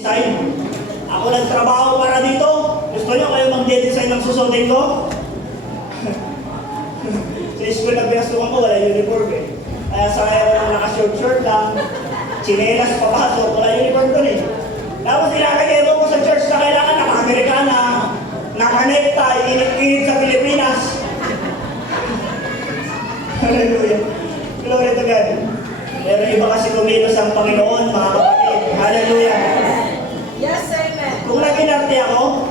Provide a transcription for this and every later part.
Design. Ako nagtrabaho para dito. Gusto nyo kayo mag-design ng susutin ko? Sa school na pinastukan ko, wala uniform eh. Kaya sakay ako lang naka-short lang, chinelas papasok, wala uniform ko eh. Tapos ilalagay ko sa church na kailangan naka-Amerikana, naka-necktie, init-init sa Pilipinas. Hallelujah. Glory to God. Pero iba kasi kumilos ang Panginoon, mga kapatid. Hallelujah. Yes, amen. Kung nag-inarte ako,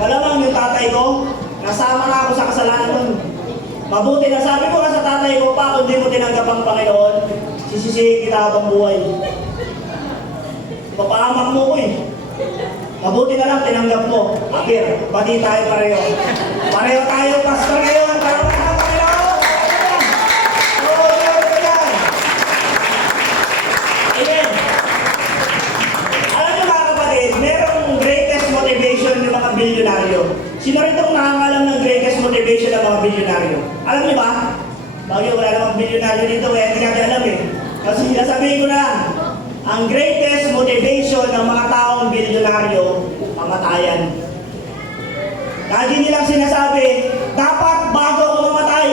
malamang yung tatay ko, nasama na ako sa kasalanan nun. Mabuti na sabi ko nga sa tatay ko, pa kung di mo tinanggap ang Panginoon, sisisihin kita habang buhay. Papaamak mo ko eh. Mabuti na lang tinanggap mo. Akir, bati tayo pareho. Pareho tayo, pastor ngayon, para ang Panginoon. Oo, Lord, yan. Amen. Alam niyo mga kapatid, merong greatest motivation ng mga bilyonaryo. Sino rin itong nakakalam ng greatest motivation ng mga bilyonaryo? Alam niyo ba? Bagay wala namang bilyonaryo dito, kaya hindi natin alam eh. Kasi sasabihin ko na lang, ang greatest motivation ng mga taong bilyonaryo, kamatayan. Lagi nilang sinasabi, dapat bago ako mamatay,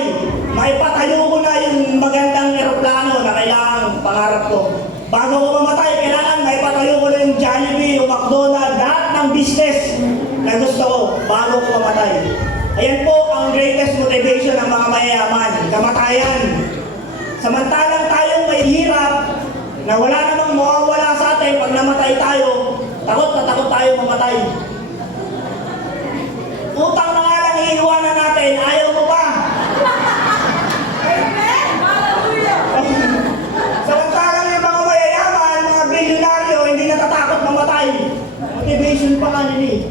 maipatayo ko na yung magandang eroplano na kailangang pangarap ko. Bago ako mamatay, kailangan maipatayo ko na yung Jollibee, yung McDonald's, lahat ng business na gusto ko bago ko mamatay. Ayan po ang greatest motivation ng mga mayayaman, kamatayan. Samantalang tayong may hirap, na wala namang mawawala sa atin pag namatay tayo, takot na takot tayo mamatay. Utang na nga lang iiwanan natin, ayaw mo pa. Amen. Hallelujah. Samantalang yung mga mayayaman, mga bilyonaryo, hindi natatakot mamatay. Motivation pa nga nila eh.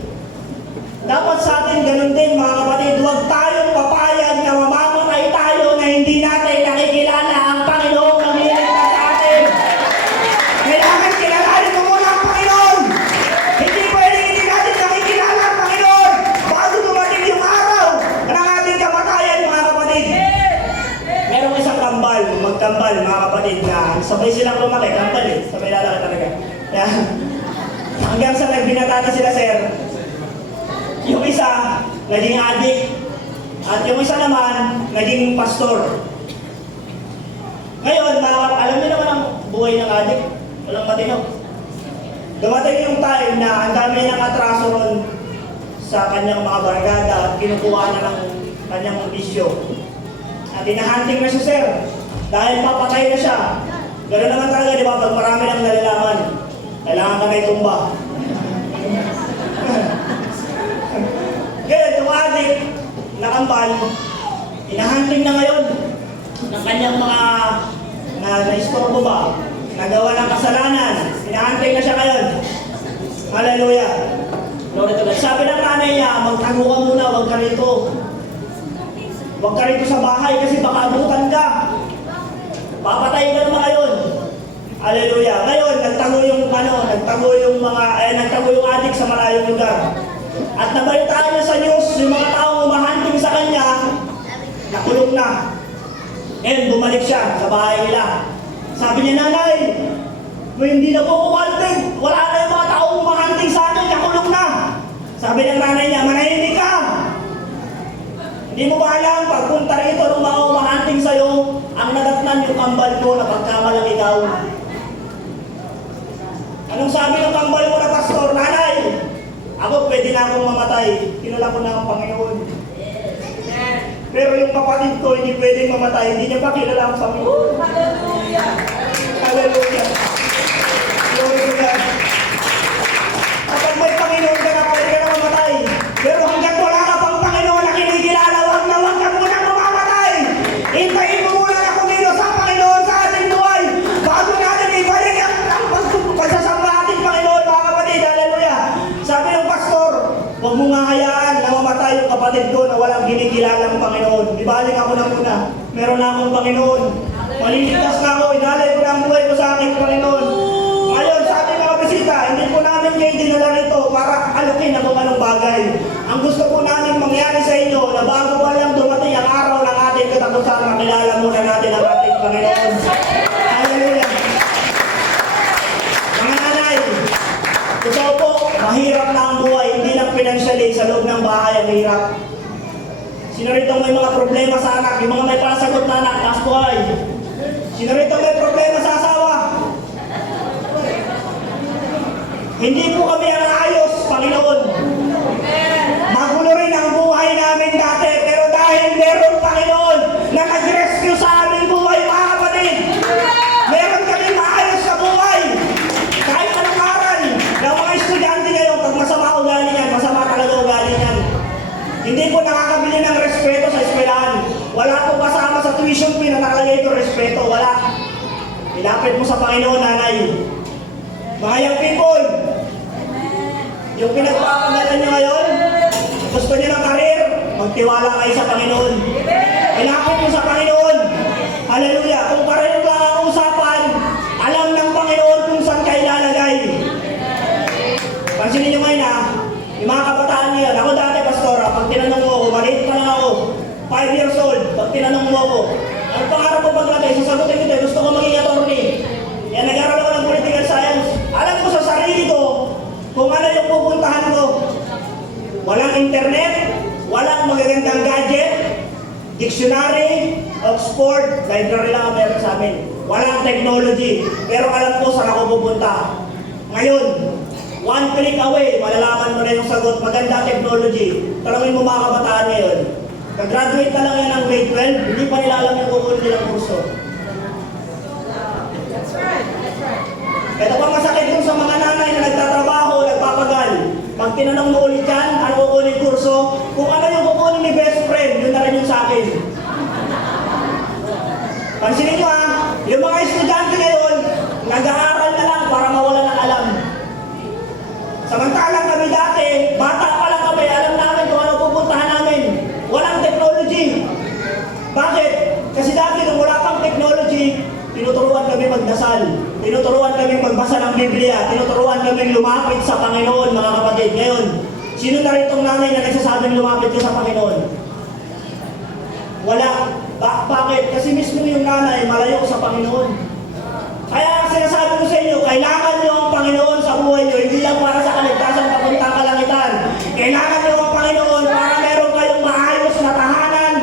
Dapat sa atin ganun din mga kapatid, huwag tayong papayag na mamamatay tayo na hindi natin nakikilala ang Panginoong nangyayari sa atin. Kailangan kilalanin mo muna ang Panginoon. Hindi pwedeng hindi natin nakikilala ang Panginoon bago dumating yung araw ng ating kamatayan mga kapatid. Merong isang kambal, magkambal mga kapatid na sabay silang lumaki, kambal eh, sabay lalaki talaga. Kaya, hanggang sa nagbinata na sila sir, yung isa, naging adik. At yung isa naman, naging pastor. Ngayon, alam niyo naman ang buhay ng adik. Walang matino. Dumating yung time na ang dami ng atraso ron sa kanyang mga barkada at kinukuha na ng kanyang bisyo. At hinahunting na siya, sir. Dahil papatay na siya. Ganoon naman talaga, di ba? Pag marami ng nalalaman, kailangan ka na itumba. Kaya itong adik na kambal, hinahunting na ngayon ng kanyang mga na-istorbo ba, nagawa ng kasalanan, hinahunting na siya ngayon. Hallelujah! Glory to God. Sabi ng nanay niya, magtago ka muna, huwag ka rito. Huwag ka rito sa bahay kasi baka abutan ka. Papatayin ka naman ngayon. Hallelujah! Ngayon, nagtago yung adik sa malayong lugar. At nabalitaan niya sa news, yung mga taong umahunting sa kanya, nakulong na. And bumalik siya sa bahay nila. Sabi niya, nanay, hindi na po kumanting. Wala na yung mga taong umahunting sa akin, nakulong na. Sabi ng nanay niya, manahimik ka. Hindi mo ba alam, pagpunta rito ng mga umahunting sa'yo, ang nadatnan yung kambal mo na pagkamalang ikaw. Anong sabi ng kambal mo na pastor? Nanay, ako pwede na akong mamatay. Kilala ko na ang Panginoon. Pero yung kapatid ko hindi pwedeng mamatay. Hindi niya pa kilala ang Panginoon. Hallelujah. Hallelujah. Glory to God. Kapag may Panginoon ka na, pwede ka na mamatay. Pero hanggang wala ka pang Panginoon na kinikilala, wag ka muna mamamatay. Hintayin mo muna na kumilos sa Panginoon sa ating buhay. Bago natin ibalik ang pagsasamba ating Panginoon, mga kapatid. Hallelujah. Sabi ng pastor, huwag mo nga hayaan na mamatay yung kapatid ko na walang ginikilalang Panginoon. Ibaling ako na muna. Meron na akong Panginoon. Maliligtas na ako. Inalay ko na ang buhay ko sa aking Panginoon. Ngayon, sa ating mga bisita, hindi po namin kayo dinala rito para alukin na kung anong bagay. Ang gusto po namin mangyari sa inyo na bago pa lang dumating ang araw ng ating katapusan, makilala muna natin ang ating Panginoon. Hallelujah. Mga nanay, Mahirap na ang buhay, hindi lang financially, sa loob ng bahay ang hirap. Sino rito may mga problema sa anak? Yung mga may pasagot na anak, taas buhay. Sino rito may problema sa asawa? Hindi po kami ang ayos, Panginoon. Magulo rin ang buhay namin dati, pero dahil meron, Panginoon, na nag-rescue sa aming buhay, mga kapatid. Meron kami maayos sa buhay. Kahit anong aral ng mga estudyante ngayon, pag masama ugali yan, masama talaga ugali yan. Hindi po nakakabili ng respeto sa eskwelahan. Wala po kasama sa tuition fee na nakalagay ito respeto. Wala. Ilapit mo sa Panginoon, nanay. Mga young people, yung pinagpapagalan nyo ngayon, gusto nyo ng karir, magtiwala kayo sa Panginoon. Ilapit mo sa Panginoon. Hallelujah. Kung karir lang ang usapan, alam ng Panginoon kung saan kayo ilalagay. Pansinin nyo ngayon yung mga kabataan ngayon. Ako dati, pastora, pag tinanong mo ako, maliit pa lang ako, 5 years old, pag tinanong mo ako, ano pangarap ko paglaki? Sasagutin ko, gusto ko maging attorney. Yan, nag-aral ako ng political science. Alam ko sa sarili ko, kung ano yung pupuntahan ko. Walang internet, walang magagandang gadget, dictionary, Oxford, library lang ang meron sa amin. Walang technology, pero alam ko saan ako pupunta. Ngayon, one click away, malalaman mo na yung sagot, maganda technology. Talangin mo mga kabataan ngayon. Nag-graduate na lang yan ng grade 12, hindi pa nila alam yung kukunin nilang kurso. That's right. That's right. Ito pa masakit dun sa mga nanay na nagtatrabaho, nagpapagal. Pag tinanong mo ulit yan, ano kukunin kurso? Kung ano yung kukunin ni best friend, yun na rin yung sa akin. Pansinin nyo yung mga estudyante ngayon, nag-aaral na lang para mawala ng alam. Samantalang kami dati, bata pa lang kami, alam namin kung ano pupuntahan namin. Walang technology. Bakit? Kasi dati nung wala pang technology, tinuturuan kami magdasal. Tinuturuan kami magbasa ng Biblia. Tinuturuan kami lumapit sa Panginoon, mga kapatid. Ngayon, sino na rin itong nanay na nagsasabing lumapit ka sa Panginoon? Wala. Bakit? Kasi mismo yung nanay malayo sa Panginoon. Kaya sinasabi ko sa inyo, kailangan nyo ang Panginoon sa buhay nyo, hindi lang para sa kaligtasan papuntang kalangitan. Kailangan nyo ang Panginoon para meron kayong maayos na tahanan.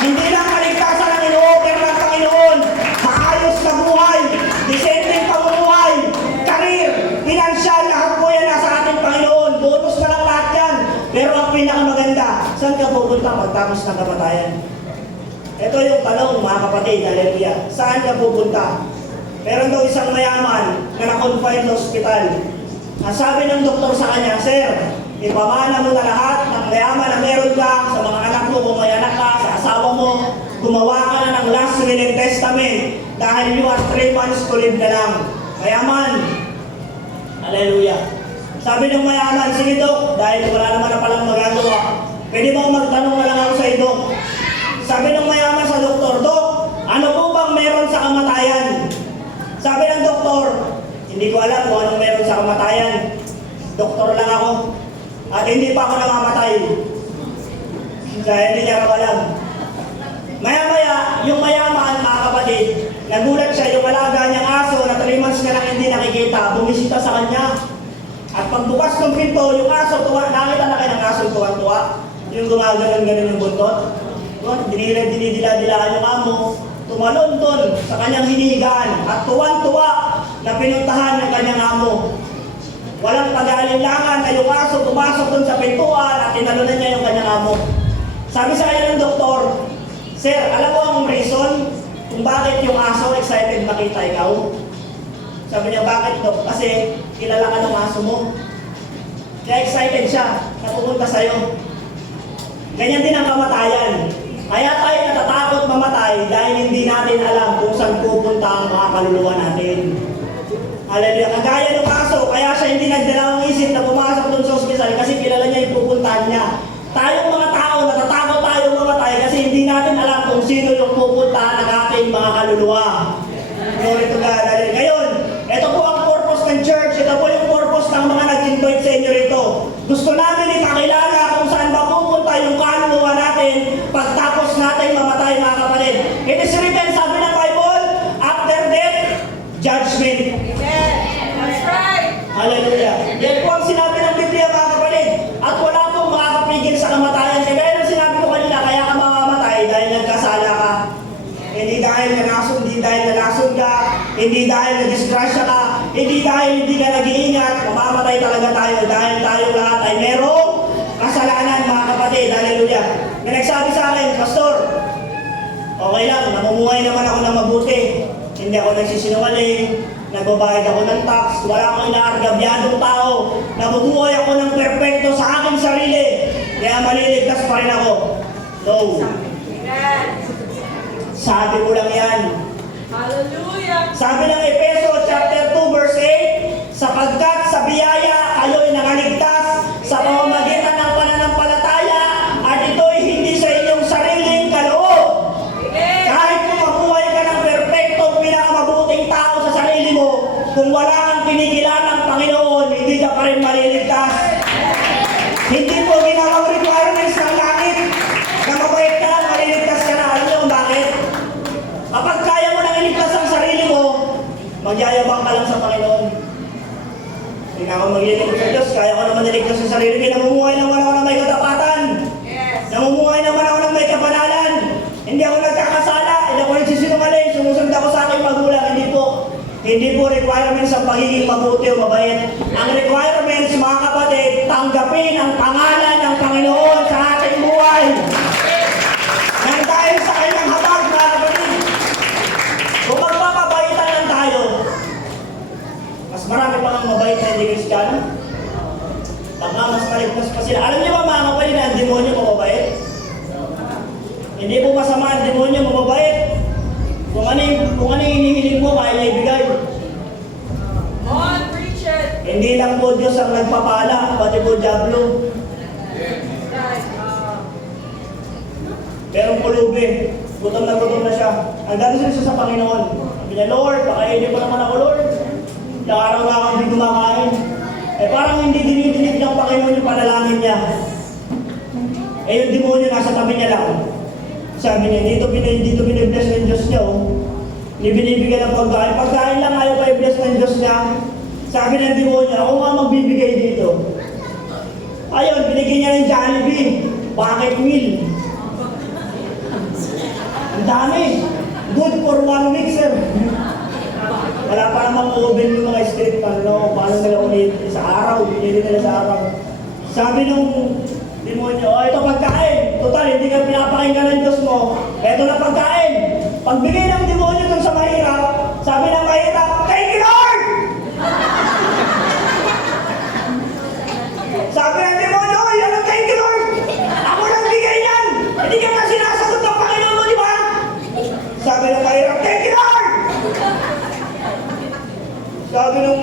Hindi lang kaligtasan ang ino-offer ng Panginoon. Maayos na buhay, disenteng pamumuhay, karir, pinansyal, lahat po yan nasa ating Panginoon. Bonus na lang lahat yan. Pero ang pinakamaganda, saan ka pupunta pagtapos ng kamatayan? Ito yung tanong, mga kapatid, hallelujah. Saan ka pupunta? Meron daw isang mayaman na na-confine sa ospital. Ang sabi ng doktor sa kanya, Sir, ipamana mo na lahat ng mayaman na meron ka sa mga anak mo, kung may anak ka, sa asawa mo. Gumawa ka na ng last will and testament dahil you are 3 months to live na lang. Mayaman. Hallelujah. Sabi ng mayaman, sige Dok, dahil wala naman na palang magagawa, pwede ba magtanong na lang ako sa iyo, Dok? Sabi ng mayaman sa doktor, Dok, ano po bang meron sa kamatayan? Sabi ng doktor, hindi ko alam kung anong meron sa kamatayan. Doktor lang ako. At hindi pa ako namamatay. Kaya hindi niya raw alam. Maya-maya, yung mayaman, mga kapatid, nagulat siya yung alaga niyang aso na 3 months na lang hindi nakikita, bumisita sa kanya. At pagbukas ng pinto, yung aso, nakita na kayo ng aso tuwa-tuwa. Yung gumaganon-ganon yung buntot. Dinidila-dilaan yung amo, tumalon doon sa kanyang hinigaan at tuwan-tuwa na pinuntahan ng kanyang amo. Walang pag-aalinlangan na yung aso pumasok doon sa pintuan at tinalunan niya yung kanyang amo. Sabi sa kanya ng doktor, Sir, alam mo ang reason kung bakit yung aso excited makita ikaw? Sabi niya, bakit Dok? Kasi kilala ka ng aso mo. Kaya excited siya na pupunta sa'yo. Ganyan din ang kamatayan. Kaya tayo natatakot mamatay dahil hindi natin alam kung saan pupunta ang mga kaluluwa natin. Hallelujah. Kagaya ng aso, kaya siya hindi nagdalawang isip na pumasok doon sa ospital kasi kilala niya yung pupuntahan niya. Tayong mga tao, natatakot tayong mamatay kasi hindi natin alam kung sino yung pupuntahan ng ating mga kaluluwa. Glory to God. Hallelujah. Ngayon, ito po ang purpose ng church. Ito po yung purpose ng mga nag-invite sa inyo rito. Gusto namin ipakilala kung saan ba pupunta yung kaluluwa natin pagtapos natin mamatay, mga kapatid. It is written, sabi ng Bible, after death, judgment. Amen. Hallelujah. Yan po ang sinabi ng Biblia, mga kapatid. At wala pong makakapigil sa kamatayan. Kaya ng sinabi ko kanina, kaya ka mamamatay dahil nagkasala ka. Hindi dahil nalason ka, hindi dahil nadisgrasya ka, hindi dahil hindi ka nag-iingat, mamamatay talaga tayo dahil tayo lahat ay merong kasalanan, mga kapatid. Hallelujah. May nagsabi sa akin, Pastor, okay lang, namumuhay naman ako ng mabuti. Hindi ako nagsisinungaling, nagbabayad ako ng tax, wala akong inaargabyadong tao, nabubuhay ako ng perfecto sa aking sarili, kaya maliligtas pa rin ako. No. Amen. Sabi ko lang yan. Hallelujah. Sabi ng Efeso chapter 2 verse 8, sapagkat sa biyaya kayo'y nakaligtas sa pamamagitan ng pananampalataya at ito'y hindi sa inyong sariling kaloob. Amen. Kahit kung mabuhay ka ng perfecto, pinakamabuting tao sa sarili mo, kung wala kang kinikilan ng Panginoon, hindi ka pa rin maliligtas. Hindi po ginawang requirements ng langit na mabait ka, maliligtas ka na. Alam niyo kung bakit? Kapag kaya mo nang iligtas ang sarili mo, magyayabang ka lang sa Panginoon. Hindi na ako magliligtas sa Diyos, kaya ko naman niligtas sa sarili ko. Namumuhay naman ako ng may katapatan. Yes. Namumuhay naman ako ng may kapanalan. Hindi ako nagkakasala, hindi ako nagsisinungaling, sumusunod ako sa aking magulang. Hindi po. Hindi po requirements ang pagiging mabuti o mabait. Ang requirements, mga kapatid, tanggapin ang pangalan ng Panginoon sa ating buhay. Nang dahil sa kanyang habag, mga kapatid, kung magpapabaitan lang tayo, mas marami pa ng mabait na hindi Kristiyano. Baka mas maligtas pa sila. Alam niyo ba, mga kapatid, na ang demonyo mababait? Hindi po masama ang demonyo mababait. Kung ano yung hinihiling mo, kaya niya ibigay. On, preach it. Hindi lang po Diyos ang nagpapala, pati po Diablo. Right. Merong pulubi. Gutom na siya. Hanggang siya sa Panginoon. Sabi niya, Lord, pakainin mo naman ako, Lord. Ilang araw na akong hindi kumakain. Parang hindi dinidinig ng Panginoon yung panalangin niya. Yung demonyo nasa tabi niya lang. Sabi niya, dito binibless ng Diyos niya, oh. Hindi binibigyan ng pagkain. Pagkain lang ayaw pa i-bless ng Diyos niya. Sabi ng demonyo, ako nga magbibigay dito. Ayun, binigyan niya ng Jollibee. Bucket meal. Ang dami. Good for 1 week, sir. Wala pa namang oven yung mga street pan, no? Paano nila ulit sa araw, binili nila sa araw. Sabi nung demonyo, oh, ito pagkain. Total, hindi ka pinapakinggan ng Diyos mo. Ito na pagkain. Pagbigay ng demonyo dun sa mahirap, sabi ng mahirap, thank you, Lord! Sabi ng demonyo, oh, yan ang thank you, Lord! Ako nang bigay yan! Hindi ka na sinasagot ng Panginoon mo, di ba? Sabi ng mahirap, thank you, Lord! Sabi ng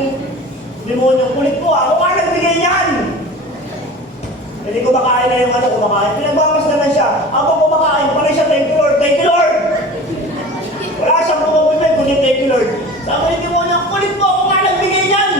demonyo, kulit po, ako nga nagbigay yan! Hindi kumakain na yung kumakain. Pinagbamas naman siya. Ako